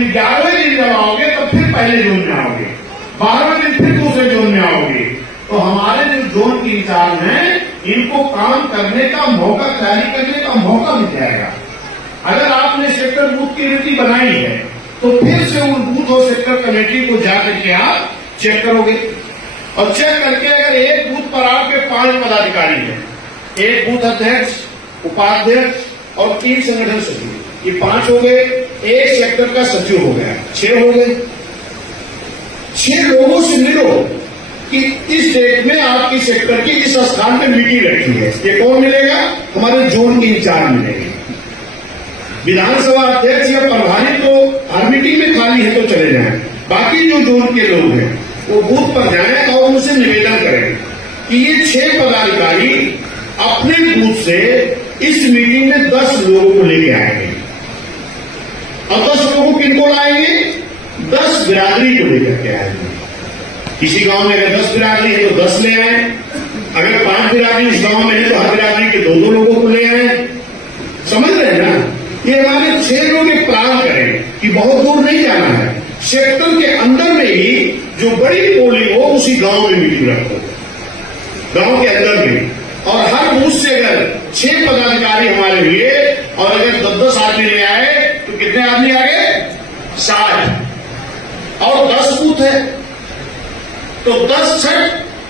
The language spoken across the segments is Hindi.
फिर 11वें दिन जब आओगे तो फिर पहले जोन में आओगे, 12वें दिन फिर दूसरे जोन में आओगे। तो हमारे जो जोन के इंचार्ज हैं इनको काम करने का मौका, तैयारी करने का मौका मिल जाएगा। अगर आपने सेक्टर बूथ की नीति बनाई है तो फिर से उन बूथ और सेक्टर कमेटी को जाकर के आप चेक करोगे, और चेक करके अगर एक बूथ पर आपके 5 पदाधिकारी हैं, एक बूथ अध्यक्ष, उपाध्यक्ष और 3 संगठन सचिव, ये 5 हो गए, एक सेक्टर का सचिव हो गया, 6 हो गए। 6 लोगों से मिलो कि इस डेट में आपकी सेक्टर की इस स्थान पे मीटिंग रखी है। ये कौन मिलेगा? हमारे जोन के इंचार्ज मिलेंगे। विधानसभा अध्यक्ष या प्रभारी तो हर मीटिंग में खाली है तो चले जाएं, बाकी जो जोन के लोग हैं वो बूथ पर जाएं और उनसे निवेदन करें कि ये 6 पदाधिकारी अपने बूथ से इस मीटिंग में 10 लोगों को लेके आएंगे। और 10 लोगों किनको लाएंगे? 10 बिरादरी को लेकर के आएंगे। किसी गांव में अगर 10 बिरादरी है तो 10 ले आए, अगर 5 बिरादरी इस गांव में है तो हर बिरादरी के 2-2 लोगों को ले आए। समझ रहे हैं ना? ये हमारे 6 लोग एक प्लान करें कि बहुत दूर नहीं जाना है, सेक्टर के अंदर में ही जो बड़ी पोलिंग हो उसी गांव में मीटिंग रखो, गांव के अंदर में। और हर बूथ से अगर 6 पदाधिकारी हमारे लिए और अगर 10-10 आदमी ले आए तो कितने आदमी आ गए? 60। और 10 बूथ है तो 10 6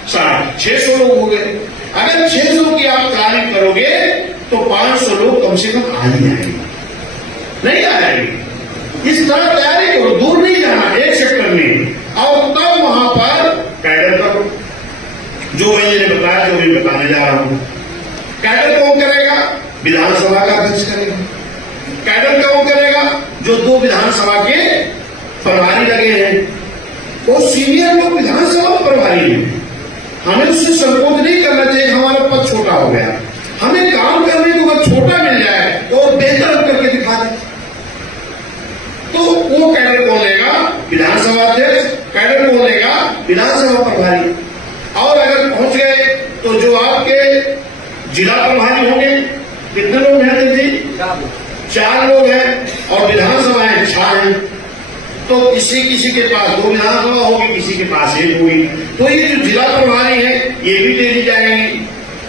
60, 600 लोग हो गए। अगर 600 की आप तैयारी करोगे तो 500 लोग कम से कम आ ही आएंगे, नहीं आ जाएंगे। इस तरह तैयारी करो, दूर नहीं जाना, एक सेक्टर में, और तब वहां पर कैडर करो। जो मैंने बताया, जो मैं बताने जा रहा हूं, कैडर कौन करेगा? विधानसभा का अध्यक्ष करेगा। कैडर कौन करेगा? जो 2 विधानसभा के प्रभारी लगे हैं, वो सीनियर लोग विधानसभा प्रभारी हैं। हमें उससे संकोच नहीं करना चाहिए, हमारा पद छोटा हो गया। हमें काम करने को अगर छोटा मिल जाए तो और बेहतर करके दिखा दे, तो वो कैडर कौन लेगा? विधानसभा अध्यक्ष। कैडर कौन लेगा? विधानसभा प्रभारी। और अगर पहुंच गए तो जो आपके जिला प्रभारी होंगे, कितने लोग हैं जी? 4 लोग हैं, और विधानसभा है 6 हैं। तो किसी के पास 2 विधानसभा होगी, किसी के पास 1 होगी। तो ये जो जिला प्रभारी है ये भी दे दी जाएंगे,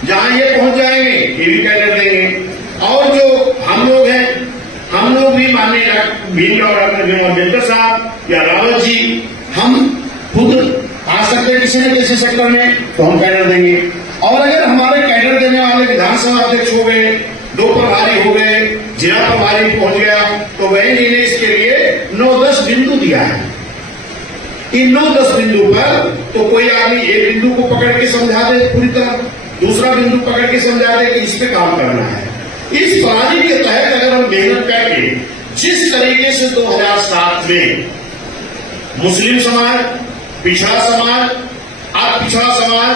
जहां ये पहुंच जाएंगे ये भी कैडर देंगे। और जो हम लोग हैं, हम लोग भी माननीय भीमराव अम्बेडकर साहब या रावत जी, हम खुद आ सकते हैं किसी न किसी सेक्टर में, तो हम कैडर देंगे। और अगर हमारे कैडर देने वाले विधानसभा अध्यक्ष हो गए, 2 प्रभारी हो गए, जिला प्रभारी पहुंच गया, तो वही ने इसके लिए 9-10 बिंदु दिया है। इन 9-10 बिंदु पर तो कोई आदमी एक बिंदु को पकड़ के समझा दे पूरी तरह, दूसरा बिंदु पकड़ के समझा दे कि इस पे काम करना है। इस प्रणाली के तहत अगर हम मेहनत करके जिस तरीके से 2007 में मुस्लिम समाज, पिछड़ा समाज, आप पिछड़ा समाज,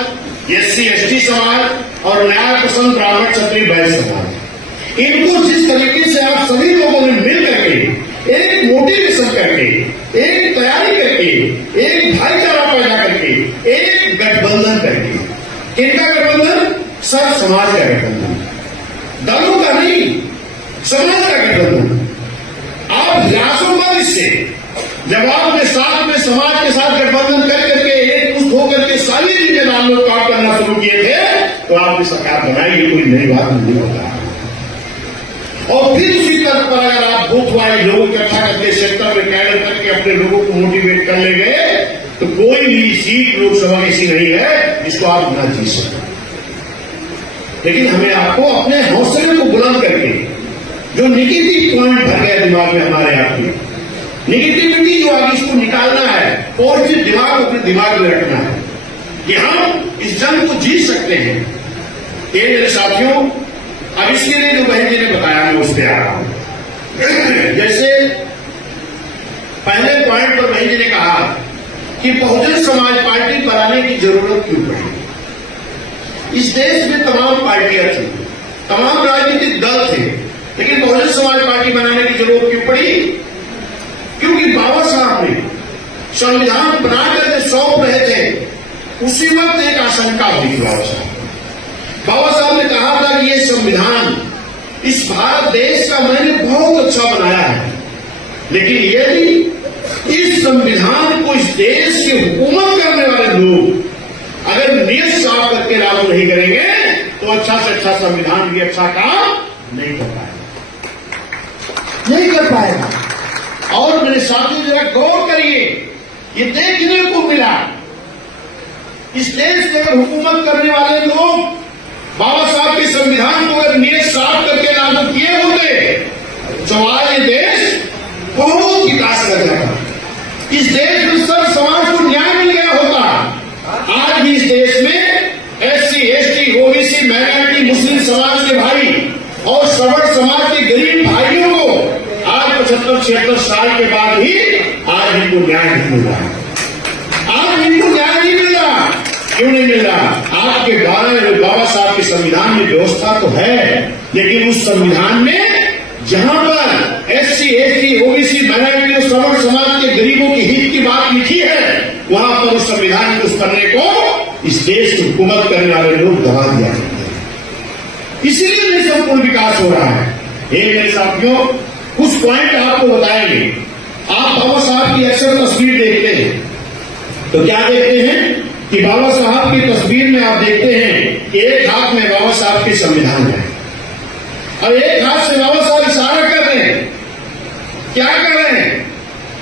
SC/ST समाज और न्याय पसंद ब्राह्मण क्षत्रिय वैश्य समाज, इनको जिस तरीके से आप सभी लोगों ने मिल करके एक मोटिवेशन करके, एक तैयारी करके, एक भाईचारा पैदा करके, एक गठबंधन करके, किनका गठबंधन? सब समाज का गठबंधन, दलों का नहीं, समाज का गठबंधन। आप हिलासों मत इससे। जब आपने साथ में समाज के साथ गठबंधन कर करके एक पुष्ट होकर के सारी चीजें नाम लोग काम करना शुरू किए थे तो आपने सरकार बनाई, कोई नई बात नहीं होता। और फिर उसी तरह पर अगर आप बूथ वाइज लोगों इकट्ठा करके सेक्टर में कैडर करके अपने लोगों को मोटिवेट कर ले गए तो कोई भी सीट लोकसभा ऐसी नहीं है जिसको आप न जीत सकें। लेकिन हमें आपको अपने हौसले को बुलंद करके, जो निगेटिव पॉइंट भर गया दिमाग में हमारे आपके, निगेटिविटी जो आगे इसको निकालना है, पॉजिटिव दिमाग अपने दिमाग में रखना है कि हम इस जंग को जीत सकते हैं। ये मेरे साथियों, अब इसके लिए जो बहन जी ने बताया मैं उस पर आ रहा हूं। जैसे पहले पॉइंट पर बहन जी ने कहा कि बहुजन समाज पार्टी बनाने की जरूरत क्यों पड़ी। इस देश में तमाम पार्टियां थी, तमाम राजनीतिक दल थे, लेकिन बहुजन समाज पार्टी बनाने की जरूरत क्यों पड़ी? क्योंकि बाबा साहब ने संविधान बनाकर जब सौंप रहे थे उसी वक्त एक आशंका हुई थी। बाबा साहब ने कहा था कि ये संविधान इस भारत देश का मैंने बहुत अच्छा बनाया है, लेकिन यदि इस संविधान को इस देश की हुकूमत करने वाले लोग अगर नीयत साफ करके लागू नहीं करेंगे तो अच्छा से अच्छा संविधान भी अच्छा काम नहीं कर पाएगा। और मेरे साथियों जरा गौर करिए, ये देखने को मिला इस देश के हुकूमत करने वाले लोग बाबा साहब के संविधान को अगर नीयत साफ करके लागू किए होते तो आज ये देश बहुत विकास कर जाता। इस देश में सब समाज को न्याय मिल गया होता। आज भी इस देश में एससी, एसटी, ओबीसी, माइनॉरिटी, मुस्लिम समाज के भाई और सवर्ण समाज के गरीब भाइयों को आज 75-76 साल के बाद ही आज इनको न्याय नहीं मिल रहा है। आज इनको न्याय नहीं मिल रहा। क्यों नहीं मिल रहा? आपके बाबा साहब के संविधान में व्यवस्था तो है, लेकिन उस संविधान में जहां पर एससी, एसटी, ओबीसी, माइनॉरिटी और सवर्ण समाज के गरीबों के हित की बात लिखी है, वहां पर उस संविधान को करने को इस देश की हुकूमत करने वाले लोग दबा दिया करते हैं। इसीलिए नहीं संपूर्ण विकास हो रहा है। मेरे साथियों, कुछ पॉइंट आपको बताएंगे। आप बाबा साहब की अक्सर तस्वीर देखते हैं तो क्या देखते हैं कि बाबा साहब की तस्वीर में आप देखते हैं कि एक हाथ में बाबा साहब के संविधान है और एक हाथ से बाबा साहब इशारा कर रहे हैं। क्या कर रहे हैं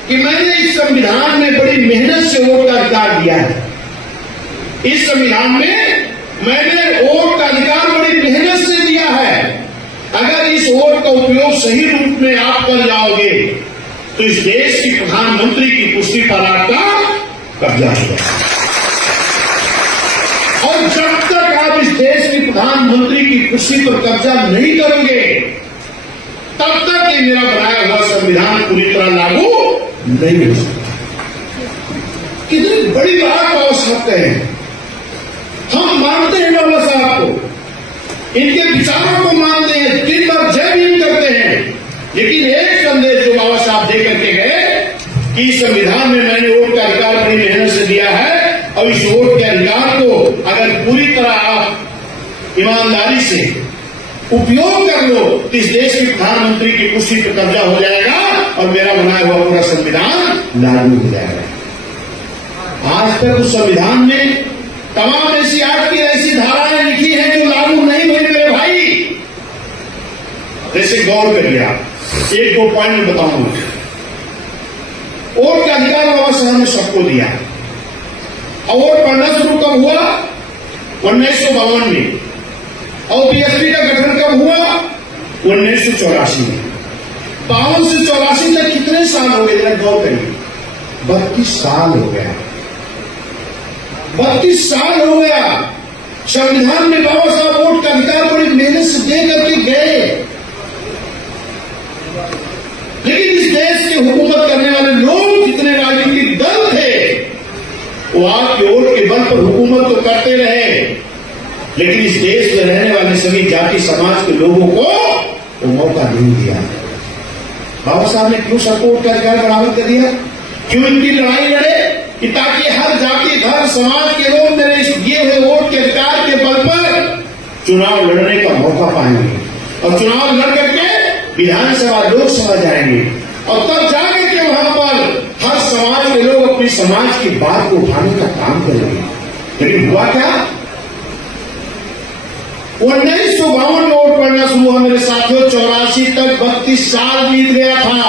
कि मैंने इस संविधान में बड़ी मेहनत से वोट का अधिकार दिया है। इस संविधान में मैंने वोट का अधिकार बड़ी मेहनत से दिया है। अगर इस वोट का उपयोग सही रूप में आप कर जाओगे तो इस देश की प्रधानमंत्री की कुर्सी पर आपका कब्जा होगा। और जब तक आप इस देश की प्रधानमंत्री की कुर्सी पर कब्जा नहीं करोगे तब तक ये मेरा बनाया हुआ संविधान पूरी तरह लागू नहीं हो सकता। कितनी बड़ी बात बाबा साहब कहें। हम मानते हैं बाबा साहब को, इनके विचारों को मानते हैं, दिन भर जय भीम करते हैं, लेकिन एक संदेश जो बाबा साहब दे करके गए कि संविधान में मैंने वोट का अधिकार बड़ी मेहनत से दिया है और इस वोट के अधिकार को अगर पूरी तरह आप ईमानदारी से उपयोग कर लो तो इस देश के प्रधानमंत्री की कुर्सी पर कब्जा हो जाएगा और मेरा बनाया हुआ पूरा संविधान लागू हो जाएगा। आज तक उस संविधान में तमाम ऐसी एक्ट की ऐसी धाराएं लिखी हैं जो लागू नहीं हुई मेरे भाई। जैसे गौर करिए आप, एक दो पॉइंट में बताऊंगा। वोट का अधिकार बाबा साहब ने सबको दिया और वोट पढ़ना शुरू कब हुआ? 1952 में। और बीएसपी का गठन कब हुआ? 1984 में। 52 से 84 तक कितने साल हो गए? जरा गौर करिए, 32 साल हो गया। 32 साल हो गया। संविधान में बाबा साहब वोट का अधिकार बड़ी मेहनत से दे करके गए, लेकिन इस देश की हुकूमत करने वाले लोग जितने राजनीतिक दल थे वो आपके वोट के बल पर हुकूमत तो करते रहे, लेकिन इस देश में रहने वाले सभी जाति समाज के लोगों को वो मौका नहीं दिया। बाबा साहब ने क्यों सबको वोट का अधिकार बराबर कर दिया? क्यों इनकी लड़ाई लड़े कि ताकि हर जाति धर्म समाज के लोग मेरे इस दिए हुए वोट के अधिकार के बल पर चुनाव लड़ने का मौका पाएंगे और चुनाव लड़ करके विधानसभा लोकसभा जाएंगे और तब जाके के वहां पर हर समाज के लोग अपनी समाज की बात को उठाने का काम करेंगे। लेकिन हुआ क्या? 1952 में वोट पड़ना शुरू हुआ मेरे साथियों। 84 तक 32 साल बीत गया था।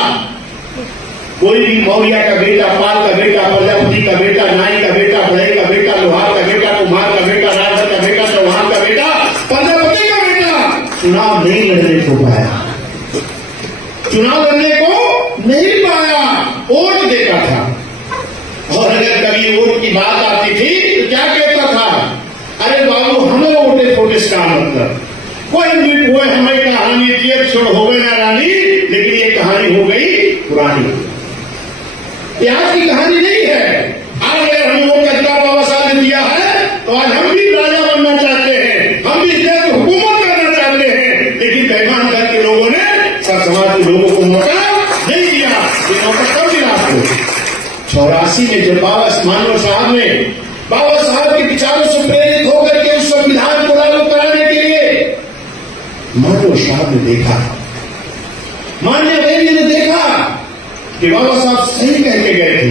कोई भी मौर्य का बेटा, पाल का बेटा, प्रजापति का बेटा, नाई का बेटा, बढ़ई का बेटा, लोहार का बेटा, कुम्हार का बेटा, राजा का बेटा, चौहान का बेटा, प्रजापति का बेटा चुनाव नहीं लड़ने को पाया। चुनाव लड़ने को नहीं पाया, वोट देता था। और अगर कभी वोट की बात आती थी तो क्या कहता था? अरे बाबू हमें वोटे थोड़े का मतलब कोई मिट हुए हमें कहानी जेब छोड़ हो गई ना रानी, लेकिन ये कहानी हो गई पुरानी। ये आज की कहानी नहीं है। आज अगर हम लोगों का अधिकार बाबा साहब ने दिया है तो आज हम भी राजा बनना चाहते हैं, हम भी इस देश को हुकूमत करना चाहते हैं, लेकिन बेईमान दल के लोगों ने सब समाज के लोगों को मौका नहीं दिया। ये मौका कब मिला आपको? 84 में जब मानव साहब ने बाबा साहब के विचारों से प्रेरित होकर के उस संविधान को लागू कराने के लिए मानव साहब ने देखा, मान्य बेबी ने देखा कि बाबा साहब सही कह के गए थे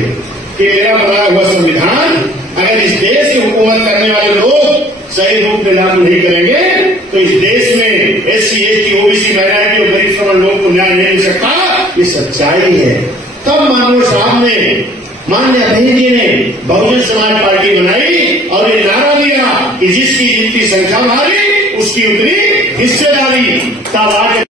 कि मेरा बनाया हुआ संविधान अगर इस देश की हुकूमत करने वाले लोग सही रूप में लागू नहीं करेंगे तो इस देश में SC, ST, OBC, माइनॉरिटी और गरीब श्रमण लोग को न्याय नहीं मिल सकता। ये सच्चाई है। तब मानव साहब ने, माननीय बहन जी ने बहुजन समाज पार्टी बनाई और ये नारा दिया कि जिसकी जितनी संख्या भारी उसकी उतनी हिस्सेदारी। तब आज